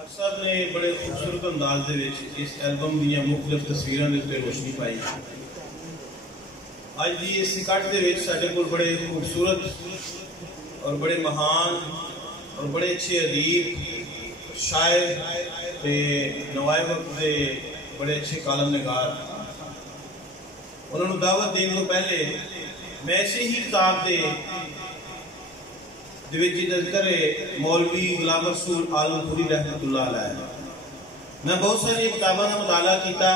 Doctor साहब ने बड़े खूबसूरत अंदाज के इस एल्बम दी मुख्तलिफ तस्वीरों के उत्ते रोशनी पाई। अज की इस इकट्ठ के बड़े खूबसूरत और बड़े महान और बड़े अच्छे अदीब शायर नवाए वक्त के बड़े अच्छे कालम नगार, उन्होंने दावत देने तो पहले मैं ऐसे ही किताब के मौलवी गुलाम रसूल आलमपुरी रहमतुल्लाह अलैह, मैं बहुत सारी किताबों का मुताला किया,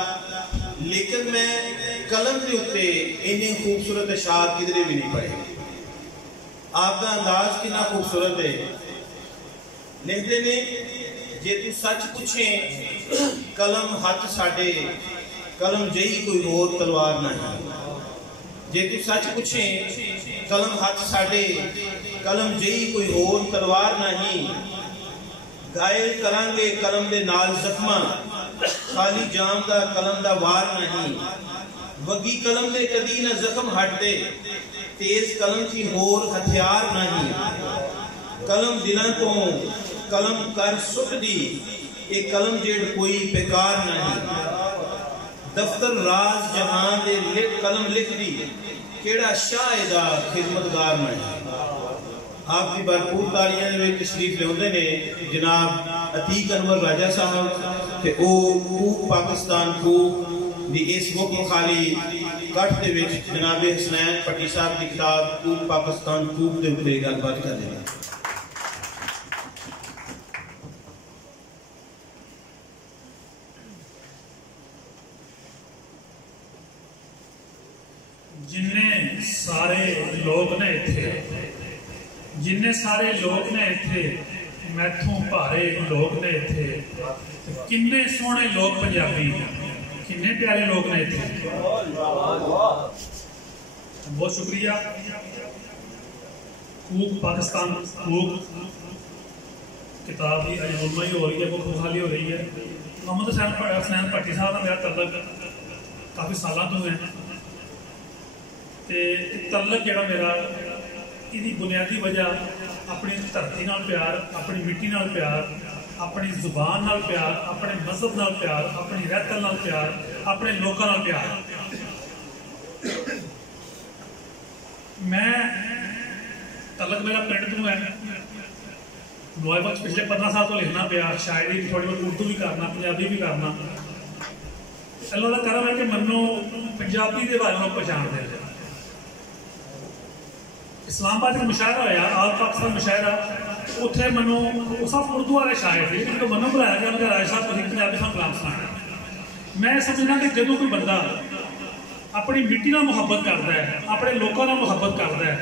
लेकिन मैं कलम के उत्ते इन्ने खूबसूरत अशार किधरे भी नहीं पढ़े। आपका अंदाज कितना खूबसूरत है। लिखते ने, जे तू सच पूछे कलम हथ साडे, कलम जही कोई होर तलवार नहीं। जे तू सच पूछे कलम हथ साडे, कलम जही कोई होर तलवार नहीं। घायल करांगे कलम दे नाल जख्मा, खाली जाम दा कलम दा वार नहीं। वगी कलम दे कदी न जख्म हटदे, तेज कलम की होर हथियार नहीं। कलम दिलां तो कलम कर सुट दी, एक कलम जेड़ कोई बेकार नहीं। दफ्तर राज जहां दे कलम लिख दी, केड़ा शायदा खिदमतगार नहीं। आपकी भरपूर तालियां तशरीफ लियाउंदे ने जनाब अतीक अनवर राजा साहब ते ओ पाकिस्तान को दी इस मुख्य खाली कट दे विच जनाब हसनैन पट्टी साहब की किताब कूक पाकिस्तान कूक दे उत्ते गलबात कर देना। जिन्ने सारे लोग ने इत्थे, जिन्ने सारे लोग ने इत्थे, मैथों भारे लोग ने इत्थे, किन्ने सोहने लोग पंजाबी, किन्ने प्यारे लोग ने इत्थे। बहुत शुक्रिया। कूक पाकिस्तान कूक किताब की अज मुलमा ही हो रही है, वो खुशहाली हो रही है। मोहम्मद हसनैन भट्टी साहब का मेरा तल्लक काफ़ी सालों तो है। तल्लक जो मेरा इसकी बुनियादी वजह अपनी धरती नाल प्यार, अपनी मिट्टी नाल प्यार, अपनी जुबान नाल प्यार, अपने मजहब नाल प्यार, अपनी रहतल नाल प्यार, अपने लोगों नाल प्यार। मैं तल्लक मेरा पिंड तो है। नवाबगंज पिछले 15 साल तो लिखना पिया, शायरी थोड़ी बहुत उर्दू भी करना, पंजाबी भी करना। अल्लाह का करम है कि मनो पंजाबी के बारे में पहचानते हैं। इस्लामाबाद एक मुशायरा होया, आल पाकिस्तान मुशायरा, उत्थे मनो सब उर्दू वाले शायर थे, लेकिन मनो बुलाया गया, उनका राय साहब तुम पंजाबी सानू कलाम सुनाना। मैं समझना कि जो कोई बंदा अपनी मिट्टी नाल मुहब्बत करता है, अपने लोगों नाल मुहब्बत करता है,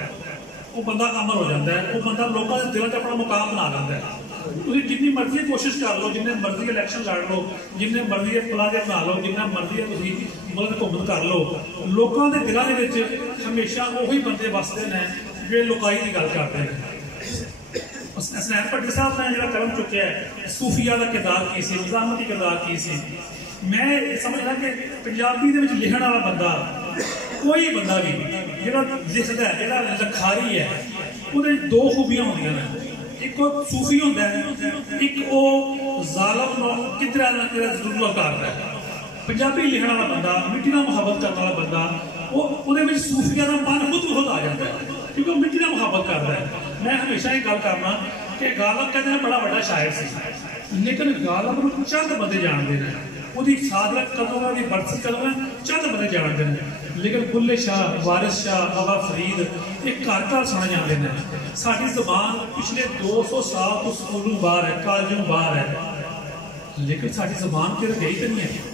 वो बंदा अमर हो जाता है, वो बंदा लोगों के दिलों च अपना मुकाम बना लेंदा है। तुसीं जिन्नी मर्जी कोशिश कर लो, जिन्ने मर्जी इलैक्शन लड़ लो, जिन्ने मर्जी प्लाजे बना लो, जिन्ना मर्जी तुसीं मुल्क घुम्मत कर लो, लोगों के दिलों के विच हमेशा उही बंदे वसदे ने जो लुकाई की गल करते हैं। हसनैन भट्टी साहब ने जो कलम चुकया है, सूफिया का किरदार की सी, निजामती किरदार की सी। मैं समझना कि पंजाबी दे विच लिखण वाला बंदा, कोई बंदा भी जिहड़ा लिखदा है, जिहड़ा लखारी है, उहदे दो खूबियां होंदियां ने। एक सूफी होंदा है, एक वो जालिम नूं किधर ना किधर जरूर ललकारदा है। पंजाबी लिखण वाला बंदा, मिट्टी नाल मुहब्बत करने वाला बंदा, वो उहदे विच सूफिया का मन खुद आ जाता है, क्योंकि वो मिट्टी नाल मुहब्बत करता है। मैं हमेशा ये गल करना कि गालिब कहते बड़ा बड़ा शायर सी, लेकिन गालिब नूं चंद बंदे जानते हैं, उसकी सादरत कदों है, उसकी बरसी कदों है, चंद बंदे जानते हैं। लेकिन बुल्ले शाह, वारिस शाह, बाबा फरीद एक घर घर सुने जाते हैं। साडी ज़बान पिछले 200 साल तो स्कूलों बाहर है, कॉलेजों बाहर है, लेकिन साडी ज़बान किधर गई तो नहीं है।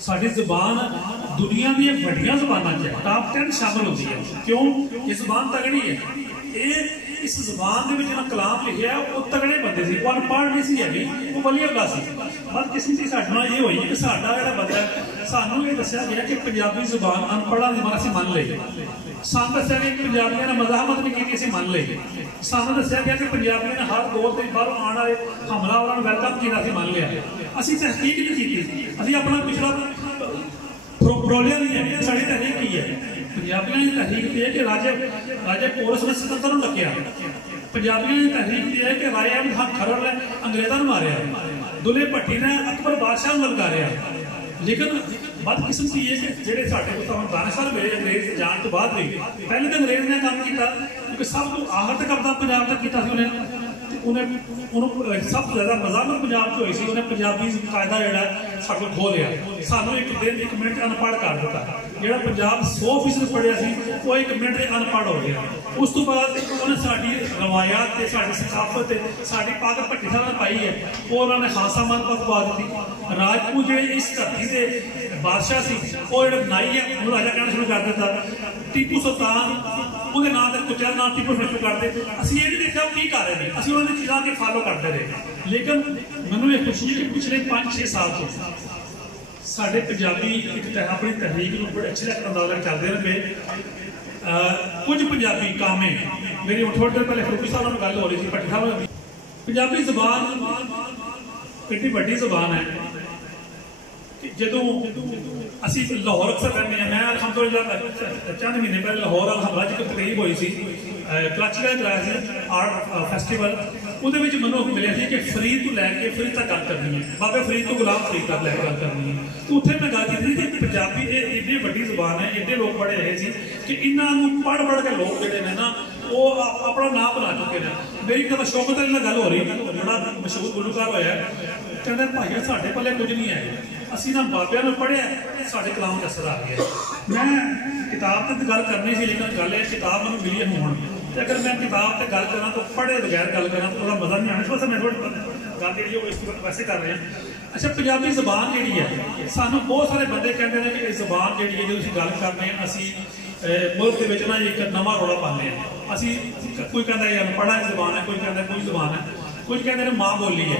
साडी ज़बान दुनिया दी वड्डियां ज़बानां च है, टॉप 10 शामिल होती है। क्यों? ये ज़बान तगड़ी है। इस ज़बान के जिन्हें कलाम लिखा वो तगड़े बंदे सी, वो अनपढ़ नहीं सी हैगी, वो वली अल्लाह सी। बस किसी चीज़ साढ़े नाल ये हुई कि साडा जिहड़ा बंदा सानूं ये दस्सिया गया कि पंजाबी ज़बान अनपढ़ां दी असीं मन लई। सानूं दस्सिया गया कि पंजाबियों ने मज़ाहमत नहीं की, असीं मन लई। सानूं दस्सिया गया कि पंजाबियों ने हर दौर से बाहरों आने वाले हमलावरां नूं वेलकम किया, असीं मन लिया। असीं तहकीक नहीं की, असीं अपना पिछला प्रोलिया नहीं है। साडी तहरीक की है, पंजाबियों की तहरीक है कि राजे पोरस ने सिकंदर नूं लक्या। पंजाबियों की तहरीक है कि राजा अहमद खान खरड़ ने अंग्रेज़ों नूं मारिया। दुल्हे भट्टी ने अकबर बादशाह ਨੂੰ ਲਲਕਾਰਿਆ। लेकिन बदकिस्मती ये कि ਜਿਹੜੇ ਸਾਡੇ ਕੋਲ ਦਾਨਸ਼ਵਰ ਵੇਲੇ ਅੰਗਰੇਜ਼ ਜਾਣ ਤੋਂ ਬਾਅਦ ਵੀ ਪਹਿਲੇ ਤਾਂ ਅੰਗਰੇਜ਼ ਨੇ ਕੰਮ ਕੀਤਾ, ਕਿਉਂਕਿ ਸਭ ਤੋਂ ਆਖਰ ਤੱਕ ਆਪਣਾ ਪੰਜਾਬ ਤੱਕ ਕੀਤਾ ਸੀ ਉਹਨੇ ਸਭ ਤੋਂ ਜ਼ਿਆਦਾ ਮਜ਼ਾਮਤ ਪੰਜਾਬ 'ਚ ਹੋਈ ਸੀ। ਉਹਨੇ ਪੰਜਾਬੀ ਕਾਇਦਾ ਜਿਹੜਾ ਸਾਡੇ ਕੋਲ ਖੋਹ ਲਿਆ, ਸਾਨੂੰ ਇੱਕ ਦਿਨ 1 ਮਿੰਟ ਅਨਪੜ੍ਹ ਕਰ ਦਿੱਤਾ। ਜਿਹੜਾ ਪੰਜਾਬ 100% ਪੜ੍ਹਿਆ ਸੀ ਉਹ 1 ਮਿੰਟ ਦੇ ਅਨਪੜ੍ਹ ਹੋ ਗਿਆ। ਉਸ ਤੋਂ ਬਾਅਦ ਉਹਨੇ ਸਾਡੀ ਰਵਾਇਤ ਤੇ ਸਾਡੀ ਸਕਾਫਤ ਤੇ ਸਾਡੀ ਪੱਗ ਭੱਟੀ ਸਾਹਿਬ ਪਾਈ ਹੈ, ਉਹ ਉਹਨਾਂ ਨੇ ਖਾਲਸਾ ਮੰਨ ਪੱਗ ਪਾ ਦਿੱਤੀ। ਰਾਜਪੂਤ ਜਿਹੜੇ ਇਸ ਧਰਤੀ ਦੇ ਬਾਦਸ਼ਾਹ ਸੀ ਉਹ ਜਿਹੜੇ ਨਾਈ ਹੈ ਉਹਨੂੰ ਰਾਜਾ ਕਹਿਣਾ ਸ਼ੁਰੂ ਕਰ ਦਿੱਤਾ। ਟੀਪੂ ਸੁਲਤਾਨ ਉਹਦੇ ਨਾਂ ਤੇ ਕੁਚਲ ਨਾਂ ਟੀਪੂ ਸ਼ੁਰੂ ਕਰਦੇ। ਅਸੀਂ ਇਹ ਨਹੀਂ ਦੇਖਿਆ ਉਹ ਕੀ ਕਰ ਰਹੇ ਨੇ, ਅਸੀਂ ਉਹਨਾਂ ਦੀ ਚੀਜ਼ਾਂ ਕੇ ਫਾਲੋ ਕਰਦੇ ਰਹੇ। ਲੇਕਿਨ ਮੈਨੂੰ ਇਹ ਖੁਸ਼ੀ ਹੈ ਕਿ ਪਿਛਲੇ 5-6 ਸਾਲ ਤੋਂ ਸਾਡੇ ਪੰਜਾਬੀ ਇੱਕ ਤਾਂ ਆਪਣੀ ਤਹਿਰੀਕ ਨੂੰ ਬੜੇ ਅੱਛੇ ਅੰਦਾਜ਼ਾ ਚੱਲਦੇ ਰਹੇ। ਕੁਝ ਪੰਜਾਬੀ ਕਾਮੇ ਮੇਰੀ ਥੋੜ੍ਹੀ ਦੇਰ ਪਹਿਲੇ ਫਰੂਕੀ ਸਾਹਿਬ ਨਾਲ ਗੱਲ ਹੋ ਰਹੀ ਸੀ ਭੱਟੀ ਸਾਹਿਬ। ਪੰਜਾਬੀ ਜ਼ਬਾਨ ਕਿੰਨੀ ਵੱਡੀ ਜ਼ਬਾਨ ਹੈ ਕਿ ਜਦੋਂ ਅਸੀਂ ਲਾਹੌਰ ਅਕਸਰ ਕਹਿੰਦੇ ਹਾਂ, ਮੈਂ ਅਲਹਮਦੁਲਿਲਾ ਚੰਦ ਮਹੀਨੇ ਪਹਿਲੇ ਲਾਹੌਰ ਅਲਹਮਦੁਲਿਲਾ 'ਚ ਇੱਕ ਤਕਰੀਬ ਹੋਈ ਸੀ, ਕਲਚਰਲ ਕਰਾਇਆ ਸੀ ਆਰਟ ਫੈਸਟੀਵਲ। ਉਹਦੇ ਵਿੱਚ ਮੈਨੂੰ ਮਿਲਿਆ ਸੀ ਕਿ ਫਰੀਦ ਤੋਂ ਲੈ ਕੇ ਫਰੀਦ ਤੱਕ ਗੱਲ ਕਰਨੀ ਹੈ, ਬਾਬੇ ਫਰੀਦ ਤੋਂ ਗੁਲਾਮ ਫਰੀਦ ਤੱਕ ਲੈ ਕੇ ਗੱਲ ਕਰਨੀ ਹੈ। ਤੇ ਉੱਥੇ ਮੈਂ ਗੱਲ ਕੀਤੀ ਕਿ ਪੰਜਾਬੀ ਇਹ ਇੰਨੀ ਵੱਡੀ ਜ਼ੁਬਾਨ ਹੈ, ਇੰਨੇ ਲੋਕ ਪੜ੍ਹੇ ਰਹੇ ਸੀ ਕਿ ਇਹਨਾਂ ਨੂੰ ਪੜ੍ਹ ਕੇ ਲੋਕ ਜਿਹੜੇ ਨੇ ਨਾ ਉਹ ਆਪਣਾ ਨਾਮ ਬਣਾ ਚੁੱਕੇ ਨੇ। ਮੇਰੀ ਕਦੇ ਸ਼ੌਕਤ ਨਾਲ ਗੱਲ ਹੋ ਰਹੀ, ਬੜਾ ਮਸ਼ਹੂਰ ਗੁਲੂਕਾਰ ਹੋਇਆ, ਕਹਿੰਦਾ ਭਾਈ ਸਾਡੇ ਪੱਲੇ ਕੁਝ ਨਹੀਂ ਹੈ, ਅਸੀਂ ਨਾ ਬਾਬਿਆਂ ਨੂੰ ਪੜ੍ਹਿਆ ਸਾਡੇ ਕਲਾਮ ਦਾ ਅਸਰ ਆ ਗਿਆ। ਮੈਂ ਕਿਤਾਬ ਤੇ ਗੱਲ ਕਰਨੀ ਸੀ, ਲੇਕਿਨ ਗੱਲ ਇਹ ਕਿਤਾਬ ਮੈਨੂੰ ਮਿਲੀ ਹੁਣ, ਤੇ ਅਗਰ ਮੈਂ ਕਿਤਾਬ ਤੇ ਗੱਲ ਕਰਾਂ ਤਾਂ ਪੜ੍ਹੇ ਬਗੈਰ ਗੱਲ ਕਰਾਂ ਤਾਂ ਉਹਦਾ ਮਜ਼ਾ ਨਹੀਂ ਆਉਣਾ। ਇਸ ਵਾਸਤੇ ਮੈਂ ਗੱਲ ਜਿਹੜੀ ਉਹ ਇਸ ਵੈਸੇ ਕਰ ਰਹੇ ਹਾਂ। ਅੱਛਾ, ਪੰਜਾਬੀ ਜ਼ਬਾਨ ਜਿਹੜੀ ਹੈ, ਸਾਨੂੰ ਬਹੁਤ ਸਾਰੇ ਬੰਦੇ ਕਹਿੰਦੇ ਨੇ ਕਿ ਇਹ ਜ਼ਬਾਨ ਜਿਹੜੀ ਹੈ, ਜਦੋਂ ਅਸੀਂ ਗੱਲ ਕਰਦੇ ਹਾਂ ਅਸੀਂ ਮੁਲਕ ਦੇ ਵਿੱਚ ਨਾ ਇੱਕ ਨਵਾਂ ਰੌਲਾ ਪਾਉਂਦੇ ਹਾਂ। ਅਸੀਂ ਕੋਈ ਕਹਿੰਦਾ ਇਹ ਅਨਪੜ੍ਹਾ ਜ਼ਬਾਨ ਹੈ, ਕੋਈ ਕਹਿੰਦਾ ਕੋਈ ਜ਼ਬਾਨ ਹੈ, ਕੁਝ ਕਹਿੰਦੇ ਨੇ ਮਾਂ ਬੋਲੀ ਹੈ।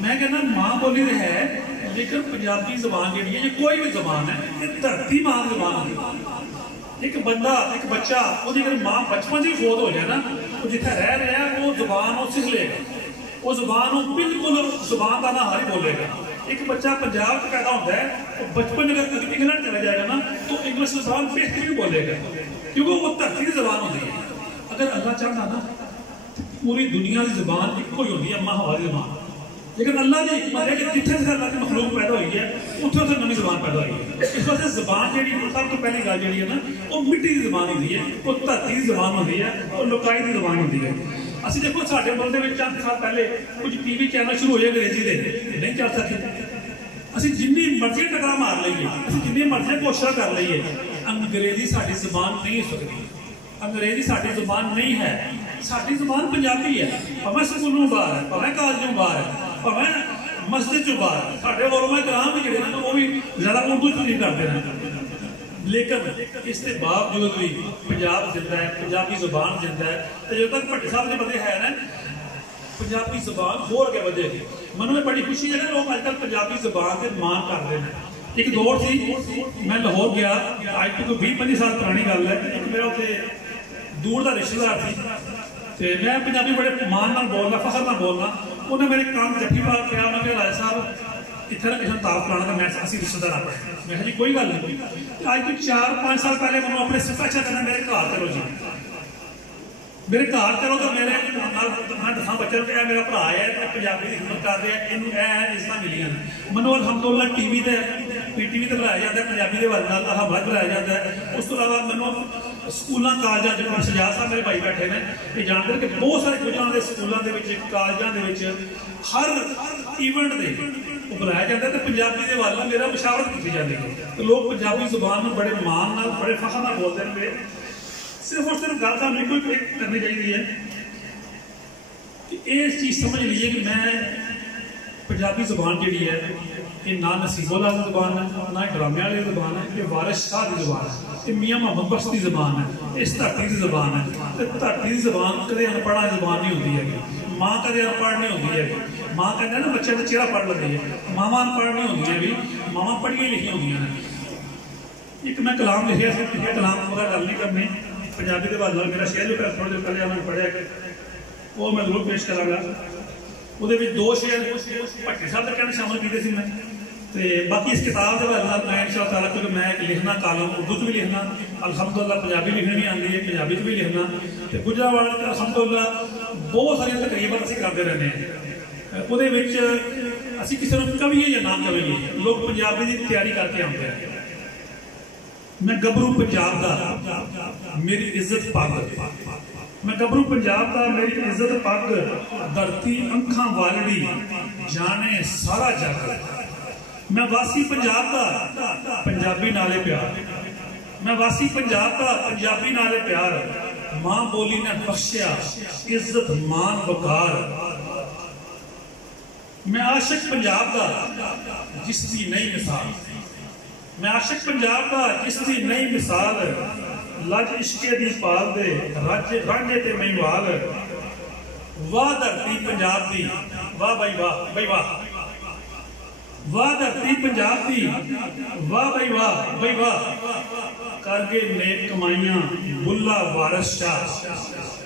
ਮੈਂ ਕਹਿੰਦਾ ਮਾਂ ਬੋਲੀ ਤਾਂ ਹੈ, ਲੇਕਿਨ ਪੰਜਾਬੀ ਜ਼ਬਾਨ ਜਿਹੜੀ ਹੈ, ਜੇ ਕੋਈ ਵੀ ਜ਼ਬਾਨ ਹੈ, ਇਹ ਧਰਤੀ ਮਾਂ ਜ਼ਬਾਨ ਹੈ। ਇੱਕ ਬੰਦਾ, ਇੱਕ ਬੱਚਾ, ਉਹਦੀ ਅਗਰ ਮਾਂ ਬਚਪਨ 'ਚ ਹੀ ਫੌਤ ਹੋ ਜਾਏ ਨਾ, ਉਹ ਜਿੱਥੇ ਰਹਿ ਰਿਹਾ ਉਹ ਜ਼ਬਾਨ ਉਹ ਸਿੱਖ ਲਏਗਾ, ਉਹ ਜ਼ਬਾਨ ਨੂੰ ਬਿਲਕੁਲ ਜ਼ਬਾਨ ਦਾ ਨਾ ਹਰ ਹੀ ਬੋਲੇਗਾ। ਇੱਕ ਬੱਚਾ ਪੰਜਾਬ 'ਚ ਪੈਦਾ ਹੁੰਦਾ ਹੈ, ਉਹ ਬਚਪਨ ਅਗਰ ਇੰਗਲੈਂਡ ਚਲਾ ਜਾਏਗਾ ਨਾ ਤਾਂ ਇੰਗਲਿਸ਼ ਜ਼ਬਾਨ ਬਿਹਤਰੀਨ ਬੋਲੇਗਾ, ਕਿਉਂਕਿ ਉਹ ਧਰਤੀ ਦੀ ਜ਼ਬਾਨ ਹੁੰਦੀ ਹੈ। ਅਗਰ ਅੱਲਾਹ ਚਾਹੁੰਦਾ ਨਾ ਪੂਰੀ ਦੁਨੀਆ ਦੀ ਜ਼ਬਾਨ ਇੱਕੋ ਹੀ ਹੁੰਦੀ ਹੈ, ਮਾਂ ਹਵਾ ਦੀ ਜ਼ਬਾਨ। लेकिन अल्लाह ने हिकमत है कि जिथे से अल्लाह की मखलूक पैदा हुई है उत्थे उत्थे नवी जबान पैदा हुई है। इस वास्ते जबान जी सब तो पहली गल जी है ना वो मिट्टी की जबान होती है, वो धरती की जबान होती है, वो लोकाई की जबान होती है। असं देखो साढ़े मुल्क में चंद साल पहले कुछ टीवी चैनल शुरू होए अंग्रेजी के नहीं चल सकते। असं जिन्नी मर्जी टकरा मार लीए, असं जिन्नी मर्जी कोशिश कर लीए, अंग्रेजी साड़ी जबान नहीं हो सकती, अंग्रेजी साड़ी जबान नहीं है। साड़ी जबान पंजाबी है, भावें स्कूलों बाहर है, भावें कॉलेजों बाहर है, भावें मस्जिद चो बाहर है। साढ़े उलमा कराम भी जिहड़े ने वो भी ज़्यादा उर्दू तरीफ करते हैं। लेकिन इसके बावजूद भी पंजाब जिंदा है, पंजाबी जबान जिंदा है। तो जब तक भट्टी साहब के बंदे है ना पंजाबी जबान होर अगे वधेगी। मैनूं बड़ी खुशी है कि लोग अजकल पंजाबी जबान से मान करते हैं। एक दौर सी मैं लाहौर गया, अज तो 20-25 साल पुरानी गल है, एक मेरा उत्थे दूर का रिश्तेदार थी, तो मैं पंजाबी बड़े मान नाल बोलना, फखर नाल बोलना। उन्हें मेरे कान जफ्फी पा के उन्हें कहा राजा साहब इतना ना किसी ताप पिलाना, तो मैं असी रिश्तेदार अपने। मैं कहा जी कोई गल नहीं। अज तो 4-5 साल पहले मैं अपने स्पेशल करना मेरे घर चलो जी, मेरे घर चलो तो मेरे मैं दसा बच्चे को मेरा भरा है पंजाबी की खिदमत कर रहा है, इन्हू इज्जत मिलियां। मैनू अलहमदुल्ला टीवी ते PTV ते बुलाया जाता है, पंजाबी के हवाले नाल हवाला बुलाया जाता है। उस तो अलावा मैनू स्कूलों कालजा सजाद साहब मेरे भाई बैठे ने, ये जानते हैं कि बहुत सारे गुजरां के स्कूलों के कालजा के हर इवेंट के बुलाया जाता है, तो पंजाबी के हवाले मेरा मशावरत की जाती है। तो लोग पंजाबी जुबान में बड़े मान नाल बड़े फखर नाल बोलते हैं। सिर्फ और सिर्फ गल सामने कोई करनी चाहिए है कि ये चीज़ समझ लीजिए कि मैं पंजाबी जुबान जी है ये ना नसीबुल्लाह की जुबान है, ना ड्रामे वाली जुबान है, ये वारिस शाह की जुबान है, ये मियाँ मोहम्मद बख्श की जुबान है, इस धरती की जुबान है। तो धरती की जुबान कदे अनपढ़ा जुबान नहीं होती है। माँ कदे अनपढ़ नहीं होती है। माँ कहते ना बच्चे का चेहरा पढ़ लेती है, मावां अनपढ़ नहीं होंगी भी, मावां पढ़िया लिखिया होंगी। एक मैं कलाम लिखा लिखा कलाम पूरा गल नहीं करनी, पंजाबी के बाद मेरा शेर भी थोड़े देर पहले मैं पढ़िया वो मैं जरूर पेश कराँगा। वो 2 शेर भट्टी साहब का कहना शामिल किए मैं, तो बाकी इस किताब के बारे मैं इंशाअल्लाह ताला क्योंकि मैं लिखना कालम उर्दू च भी लिखना, अलहमदुल्ला पंजाबी लिखनी भी आती है, पंजाबी च भी लिखना, तो गुजरावाल अलहमदुल्ला बहुत सारी तकरीबन असीं करते रहने हैं। ਉਹਦੇ ਵਿੱਚ ਅਸੀਂ ਕਿਸੇ ਨੂੰ ਕਵੀਏ ਜਾਂ ਨਾ ਕਵੀਏ, ਲੋਕ ਪੰਜਾਬੀ ਦੀ ਤਿਆਰੀ ਕਰਕੇ ਆਉਂਦੇ ਆ। मैं गबरू पंजाब दा मेरी इज्जत पग, मैं गबरू पंजाब दा मेरी इज्जत पग, धरती अंखां वालड़ी जाने सारा जग। मैं वासी पंजाब दा पंजाबी नाले प्यार, मैं वासी पंजाब दा पंजाबी नाले प्यार। मां बोली ने बख्शिया इज्जत मान वकार। मैं आशिक पंजाब दा जिसदी नहीं मिसाल, मैं आशिक पंजाब का जिसकी नई मिसाल। लज इश्के दी पाल दे रांझे ते महिवाल। वाह धरती पंजाब दी, वाह भाई वाह भाई वाह, वाह धरती पंजाब दी, वाह भाई वाह भाई वाह। करके नेक कमाइयां बुल्ला वारस शाह।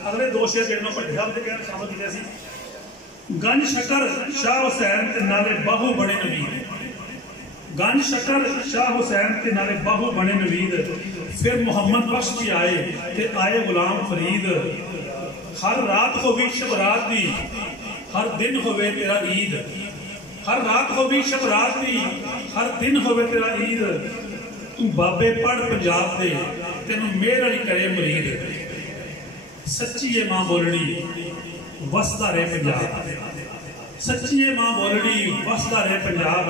अगले दो शेर जेड़े भट्टे साहब दे कहना शामिल किया सी। गंज शकर शाह हुसैन ते नाले बाहू बड़े नवीद, गंज शकर शाह हुसैन के नाले बाहू बने नवीद। फिर मोहम्मद बख्श भी आए ते आए गुलाम फरीद। हर रात हो भी शब रात दी, हर दिन होवे तेरा ईद। हर रात हो भी शब रात दी, हर दिन होवे तेरा ईद। तू बाबे पढ़ पंजाब दे, तेनू मेहर वाली करे मुरीद। सच्ची है मां बोलनी वसदा रहे पंजाब, सच्ची है मां बोलनी वसदा रहे पंजाब।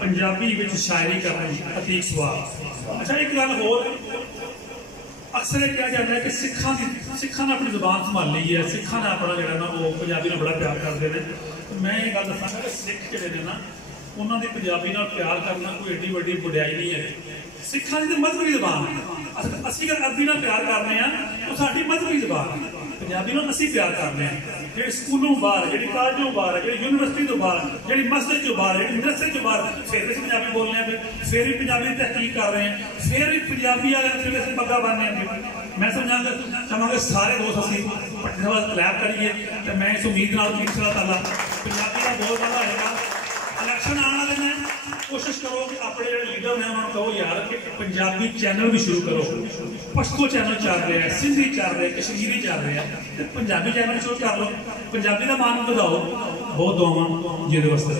पंजाबी विच शायरी करनी अतीक स्वाब। अच्छा एक गल होर, अक्सर कहा जाता है कि सिखा ने अपनी जुबान संभाल ली है, सिखा ने अपना जो ना वो पंजाबी नाल बड़ा प्यार करते हैं। मैं ये गल दसांगा कि सिख जिहड़े ने ना उन्होंने पंजाबी नाल प्यार करना कोई एडी वड्डी बुढ़ियाई नहीं है। सिखा की तो मजहबी जुबान है। असीं अगर अरबी नाल प्यार करने हैं तो साडी मजहबी जुबान है। पंजाबी नाल असीं प्यार करने हैं। जिहड़ी स्कूलों बाहर, जिहड़ी कॉलेजों बाहर, जिहड़ी यूनिवर्सिटी तो बाहर, जिहड़ी मस्जिद चो बाहर, जिहड़ी मदरसे चो बाहर, फिर भी पंजाबी बोलने हैं, फिर भी पंजाबी की तहकीक कर रहे हैं, फिर भी पंजाबी वाले फिर भी पग्गा बनने हैं। मैं समझांगा चाहांगा सारे दोस्त असीं भट्टे साहब क्लैप करिए तो मैं इस उम्मीद नाल कि इंशाअल्लाह ताला पंजाबी का बहुत बड़ा होएगा। इलेक्शन आने वाले ने कोशिश करो कि अपने जो लीडर ने उन्होंने कहो यार कि पंजाबी चैनल भी शुरू करो। पश्तो चैनल चल रहे हैं, सिंधी चल रहे हैं, कश्मीरी चल रहे हैं, तो पंजाबी चैनल शुरू कर लो, पंजाबी का मान बढ़ाओ। बहुत दुआवां जिहदे वास्ते।